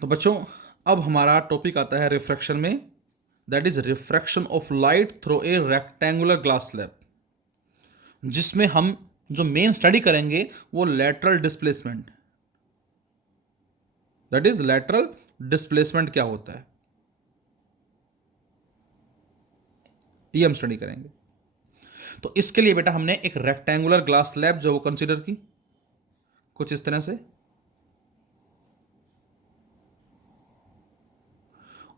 तो बच्चों अब हमारा टॉपिक आता है रिफ्रैक्शन में, that is refraction of light through a rectangular glass slab, जिसमें हम जो मेन स्टडी करेंगे वो lateral displacement, that is lateral displacement क्या होता है ये हम स्टडी करेंगे। तो इसके लिए बेटा हमने एक रेक्टेंगुलर ग्लास स्लैब जो वो कंसीडर की कुछ इस तरह से,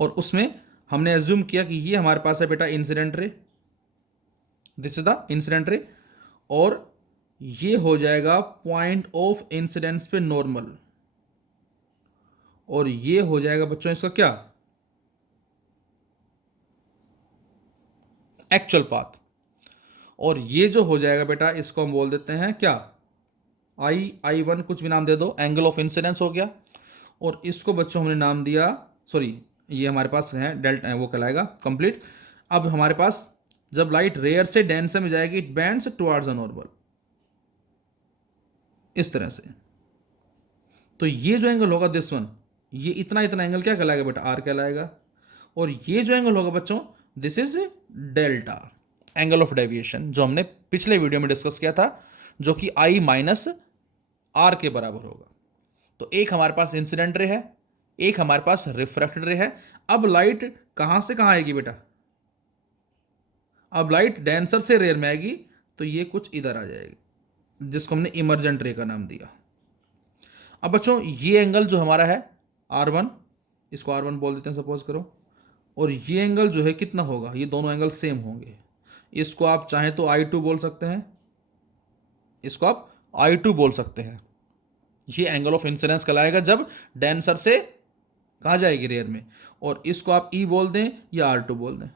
और उसमें हमने एज्यूम किया कि ये हमारे पास है बेटा incident ray, this is the incident ray, और ये हो जाएगा पॉइंट ऑफ इंसिडेंस पे नॉर्मल, और ये हो जाएगा बच्चों इसका क्या, एक्चुअल पाथ। और ये जो हो जाएगा बेटा इसको हम बोल देते हैं क्या, I1 कुछ भी नाम दे दो, एंगल ऑफ इंसिडेंस हो गया। और इसको बच्चों हमने नाम दिया, सॉरी ये हमारे पास है डेल्टा, वो कहलाएगा कंप्लीट। अब हमारे पास जब लाइट रेयर से डेंसर में जाएगी it bends towards the normal, इस तरह से। तो ये जो एंगल होगा दिस वन, ये इतना इतना एंगल क्या कहलाएगा बेटा, आर कहलाएगा। और ये जो एंगल होगा बच्चों this is delta, angle of deviation, जो हमने पिछले वीडियो में डिस्कस किया था, जो कि I माइनस आर के बराबर होगा। तो एक हमारे पास इंसिडेंट रे है, एक हमारे पास रिफ्रैक्टेड रे है। अब लाइट कहां से कहां आएगी बेटा, अब लाइट डेंसर से रेयर में आएगी, तो ये कुछ इधर आ जाएगी, जिसको हमने इमर्जेंट रे का नाम दिया। अब बच्चों ये एंगल जो हमारा है R1, इसको R1 बोल देते हैं सपोज करो, और ये एंगल जो है कितना होगा, ये दोनों एंगल सेम होंगे। इसको आप चाहें तो I2 बोल सकते हैं, इसको आप I2 बोल सकते हैं। ये एंगल ऑफ इंसिडेंस कहलाएगा जब डेंसर से कहाँ जाएगी, रेयर में। और इसको आप E बोल दें या R2 बोल दें।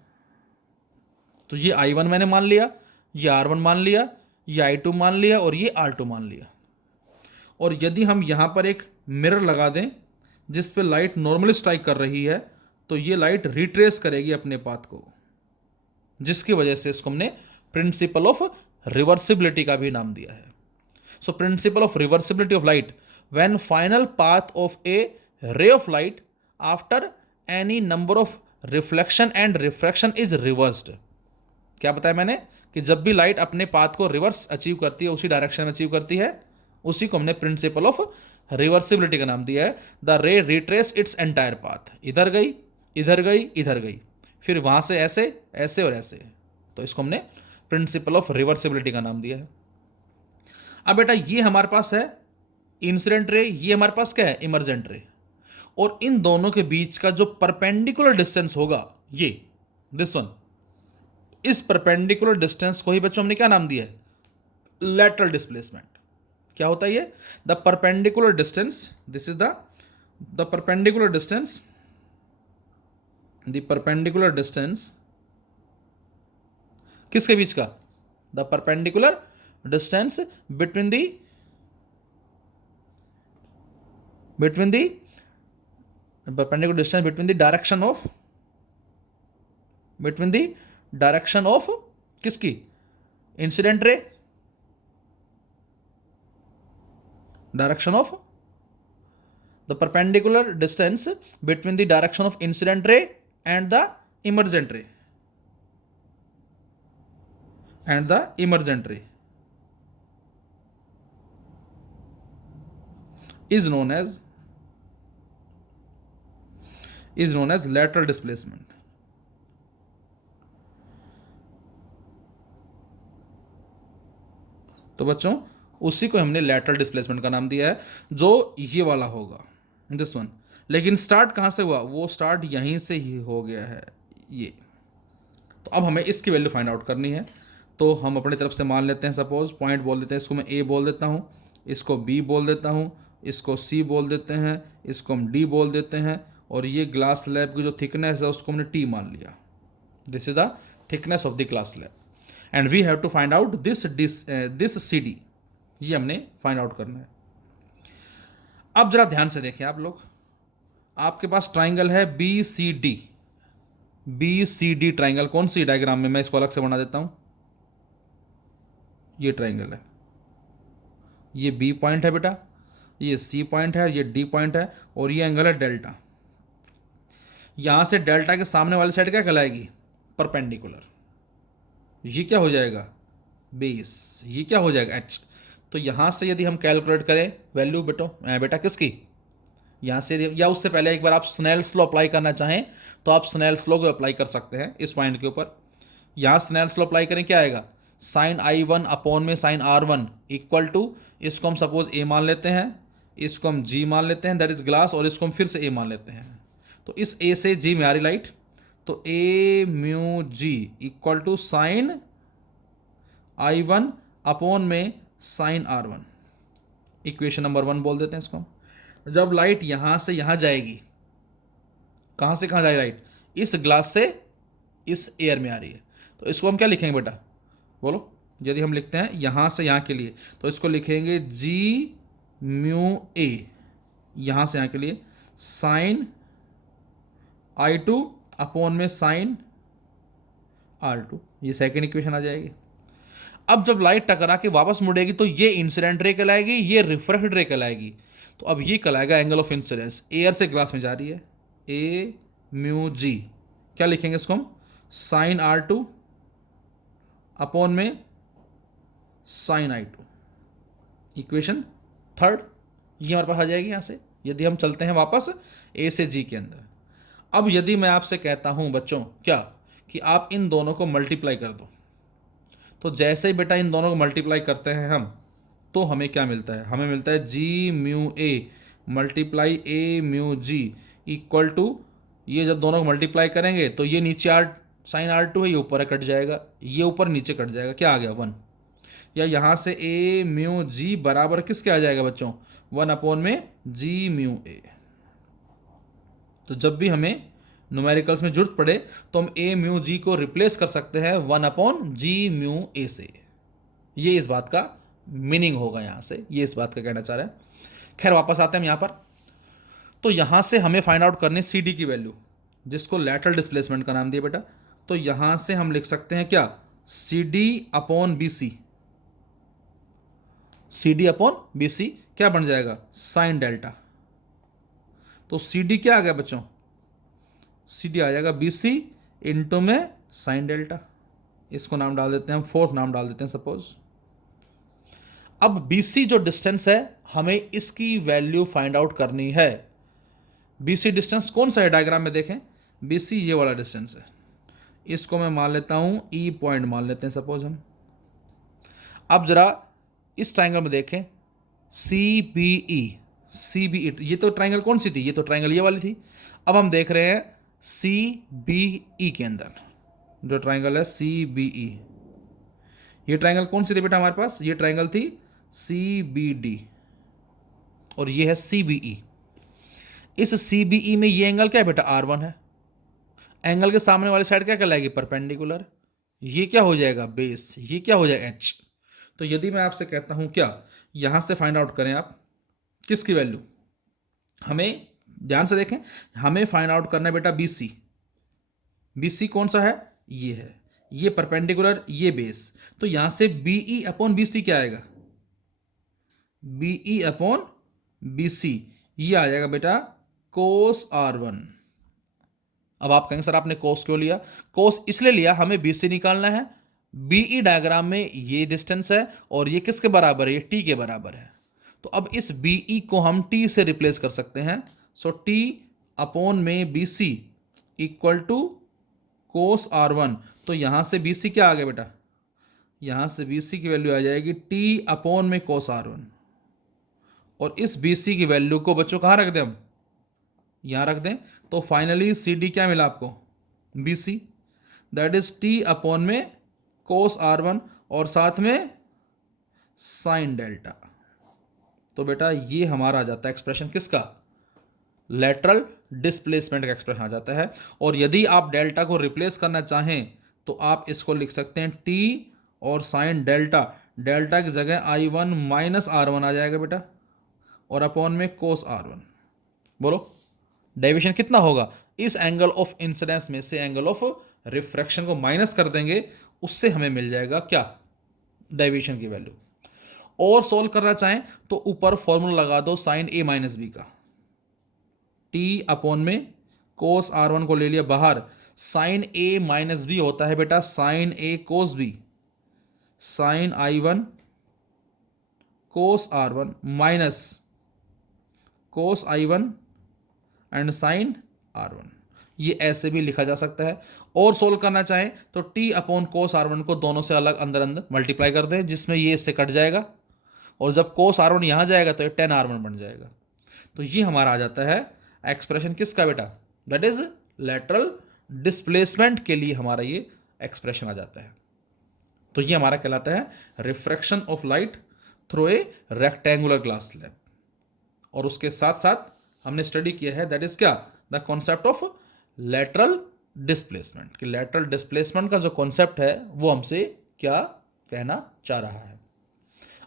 तो ये I1 मैंने मान लिया, ये R1 मान लिया, ये I2 मान लिया, और ये R2 मान लिया। और यदि हम यहाँ पर एक मिरर लगा दें जिस पे लाइट नॉर्मली स्ट्राइक कर रही है, तो ये लाइट रिट्रेस करेगी अपने पाथ को, जिसकी वजह से इसको हमने प्रिंसिपल ऑफ रिवर्सिबिलिटी का भी नाम दिया है। So principle of reversibility of light, when final path of a ray of light after any number of reflection and refraction is reversed. क्या बताया मैंने कि जब भी लाइट अपने पाथ को रिवर्स अचीव करती है, उसी डायरेक्शन में अचीव करती है, उसी को हमने प्रिंसिपल ऑफ रिवर्सिबिलिटी का नाम दिया है। द रे रिट्रेस इट्स एंटायर पाथ, इधर गई इधर गई इधर गई, फिर वहां से ऐसे ऐसे और ऐसे, तो इसको हमने प्रिंसिपल ऑफ रिवर्सिबिलिटी का नाम दिया है। अब बेटा ये हमारे पास है इंसिडेंट रे, ये हमारे पास क्या है, इमर्जेंट रे। और इन दोनों के बीच का जो परपेंडिकुलर डिस्टेंस होगा, ये दिस वन, इस परपेंडिकुलर डिस्टेंस को ही बच्चों हमने क्या नाम दिया है, लैटरल डिस्प्लेसमेंट। क्या होता है ये, the perpendicular distance, this is the perpendicular distance, the perpendicular distance किसके बीच का, the perpendicular distance between the perpendicular distance between the direction of, between the direction of किसकी, incident ray, direction of, the perpendicular distance between the direction of incident ray and the emergent रे, and the emergent रे is known as lateral displacement। तो बच्चों उसी को हमने lateral displacement का नाम दिया है, जो ये वाला होगा दिस वन। लेकिन स्टार्ट कहां से हुआ, वो स्टार्ट यहीं से ही हो गया है ये। तो अब हमें इसकी वैल्यू फाइंड आउट करनी है। तो हम अपनी तरफ से मान लेते हैं, सपोज पॉइंट बोल देते हैं, इसको मैं A बोल देता हूँ, इसको B बोल देता हूँ, इसको C बोल देते हैं, इसको हम D बोल देते हैं, और ये ग्लास स्लैब की जो थिकनेस है उसको हमने T मान लिया। This is the thickness of the glass slab and we have to find out this CD, ये हमने फाइंड आउट करना है। अब जरा ध्यान से देखें आप लोग, आपके पास ट्राइंगल है BCD ट्राइंगल, कौन सी डायग्राम में, मैं इसको अलग से बना देता हूं, ये ट्राइंगल है, ये B पॉइंट है बेटा, ये सी पॉइंट है, ये डी पॉइंट है, और ये एंगल है डेल्टा। यहाँ से डेल्टा के सामने वाली साइड क्या कहलाएगी? परपेंडिकुलर। ये क्या हो जाएगा? बेस। ये क्या हो जाएगा? एच। तो यहाँ से यदि हम कैलकुलेट करें वैल्यू बेटा किसकी, यहाँ से, या उससे पहले एक बार आप स्नेल्स लॉ अप्लाई करना चाहें तो आप स्नेल्स लॉ को अप्लाई कर सकते हैं इस पॉइंट के ऊपर। यहाँ स्नेल्स लॉ अप्लाई करें, क्या आएगा? साइन I1 अपॉन में साइन R1 इक्वल टू, इसको हम सपोज ए मान लेते हैं, इसको हम जी मान लेते हैं, दैट इज ग्लास, और इसको हम फिर से ए मान लेते हैं। तो इस ए से जी में आ रही लाइट, तो a mu g equal to sine I1 upon में साइन R1। इक्वेशन नंबर 1 बोल देते हैं इसको हम। जब लाइट यहाँ से यहाँ जाएगी, कहाँ से कहाँ जाएगी लाइट? इस ग्लास से इस एयर में आ रही है, तो इसको हम क्या लिखेंगे बेटा? बोलो। यदि हम लिखते हैं यहाँ से यहाँ के लिए, तो इसको लिखेंगे जी म्यू ए, यहाँ से यहाँ के लिए साइन I2 अपॉन में साइन R2। ये सेकेंड इक्वेशन आ जाएगी। अब जब लाइट टकरा के वापस मुड़ेगी तो ये इंसिडेंट रे कहलाएगी, ये रिफ्रेक्टेड रे कहलाएगी। तो अब ये कहलाएगा एंगल ऑफ इंसिडेंस। एयर से ग्लास में जा रही है, ए म्यू जी, क्या लिखेंगे इसको हम? साइन R2 अपॉन में साइन I2। इक्वेशन थर्ड ये हमारे पास आ जाएगी यहाँ से, यदि हम चलते हैं वापस ए से जी के अंदर। अब यदि मैं आपसे कहता हूँ बच्चों क्या, कि आप इन दोनों को मल्टीप्लाई कर दो, तो जैसे ही बेटा इन दोनों को मल्टीप्लाई करते हैं हम, तो हमें क्या मिलता है? हमें मिलता है g mu a multiply a mu g equal to, ये जब दोनों को मल्टीप्लाई करेंगे तो ये नीचे साइन R2 है, ये ऊपर कट जाएगा, ये ऊपर नीचे कट जाएगा, क्या आ गया? 1। या यहाँ से ए म्यू जी बराबर किसके आ जाएगा बच्चों? 1 अपॉन में जी म्यू ए। तो जब भी हमें न्यूमेरिकल्स में जरूरत पड़े तो हम ए म्यू जी को रिप्लेस कर सकते हैं 1 अपॉन जी म्यू ए से। ये इस बात का मीनिंग होगा यहाँ से, ये इस बात का कहना चाह रहा है। खैर वापस आते हैं हम यहाँ पर। तो यहाँ से हमें फाइंड आउट करनी सी डी की वैल्यू, जिसको लैटरल डिस्प्लेसमेंट का नाम दिया बेटा। तो यहाँ से हम लिख सकते हैं क्या? C D upon B C. C D upon B C क्या बन जाएगा? Sine delta. तो सी डी क्या आ गया बच्चों? सी डी आ जाएगा बी सी इंटू में साइन डेल्टा। इसको नाम डाल देते हैं हम, फोर्थ नाम डाल देते हैं सपोज। अब बी सी जो डिस्टेंस है, हमें इसकी वैल्यू फाइंड आउट करनी है। बी सी डिस्टेंस कौन सा है डायग्राम में देखें? बी सी ये वाला डिस्टेंस है। इसको मैं मान लेता हूँ ई पॉइंट मान लेते हैं सपोज हम। अब जरा इस ट्राइंगल में देखें, C B E, C B E, ये तो ट्राइंगल कौन सी थी? ये तो ट्राइंगल ये वाली थी। अब हम देख रहे हैं सी बी ई के अंदर जो ट्राइंगल है सी बी ई, ये ट्राइंगल कौन सी थी बेटा हमारे पास? ये ट्राइंगल थी सी बी डी, और ये है सी बी ई। इस सी बी ई में ये एंगल क्या है बेटा? R1 है। एंगल के सामने वाली साइड क्या कहलाएगी? परपेंडिकुलर। ये क्या हो जाएगा? बेस। ये क्या हो जाएगा? एच। तो यदि मैं आपसे कहता हूं क्या, यहां से फाइंड आउट करें आप किसकी वैल्यू? हमें ध्यान से देखें, हमें फाइंड आउट करना है बेटा बी सी। बी सी कौन सा है? ये है, ये परपेंडिकुलर, ये बेस। तो यहां से B E upon B C क्या आएगा? B E upon B C, ये आ जाएगा बेटा कोस R1। अब आप कहेंगे सर आपने कोस क्यों लिया? कोस इसलिए लिया, हमें बी सी निकालना है। बीई डायग्राम में ये डिस्टेंस है और ये किसके बराबर है? ये टी के बराबर है। तो अब इस बीई को हम टी से रिप्लेस कर सकते हैं। सो टी अपॉन में B C equal to cos R1। तो यहां से बी सी क्या आ गया बेटा? यहां से बी सी की वैल्यू आ जाएगी टी अपॉन में कोस R1। और इस बी सी की वैल्यू को बच्चों कहाँ रख दें हम? यहां रख दें। तो फाइनली सी डी क्या मिला आपको? B C, that is T upon में कोस R1 और साथ में साइन डेल्टा। तो बेटा ये हमारा आ जाता है एक्सप्रेशन किसका? लेटरल डिस्प्लेसमेंट का एक्सप्रेशन आ जाता है। और यदि आप डेल्टा को रिप्लेस करना चाहें तो आप इसको लिख सकते हैं टी और साइन डेल्टा। डेल्टा की जगह I1 माइनस R1 आ जाएगा बेटा, और अपॉन में कोस R1। बोलो डेविएशन कितना होगा? इस एंगल ऑफ इंसिडेंस में से एंगल ऑफ रिफ्रैक्शन को माइनस कर देंगे, उससे हमें मिल जाएगा क्या? डेविएशन की वैल्यू। और सोल्व करना चाहें तो ऊपर फॉर्मूला लगा दो साइन ए माइनस बी का, टी अपॉन में कोस R1 को ले लिया बाहर, साइन ए माइनस बी होता है बेटा sine A cos B, sine I1 cos R1 minus cos I1 and sine R1। ये ऐसे भी लिखा जा सकता है। और सोल्व करना चाहें तो t अपॉन कोस R1 को दोनों से अलग अंदर अंदर मल्टीप्लाई कर दें, जिसमें ये इससे कट जाएगा, और जब कोस R1 यहाँ जाएगा तो ये tan R1 बन जाएगा। तो ये हमारा आ जाता है एक्सप्रेशन किसका बेटा, दैट इज लेटरल डिस्प्लेसमेंट के लिए हमारा ये एक्सप्रेशन आ जाता है। तो ये हमारा कहलाता है refraction of light through a rectangular glass slab. और उसके साथ साथ हमने स्टडी किया है दैट इज क्या, the concept of lateral displacement, कि लेटरल डिस्प्लेसमेंट का जो कॉन्सेप्ट है वो हमसे क्या कहना चाह रहा है।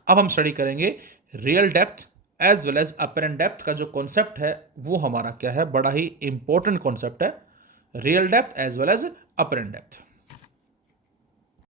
अब हम स्टडी करेंगे real depth as well as apparent depth का जो कॉन्सेप्ट है वो हमारा क्या है, बड़ा ही इंपॉर्टेंट कॉन्सेप्ट है, real depth as well as apparent depth.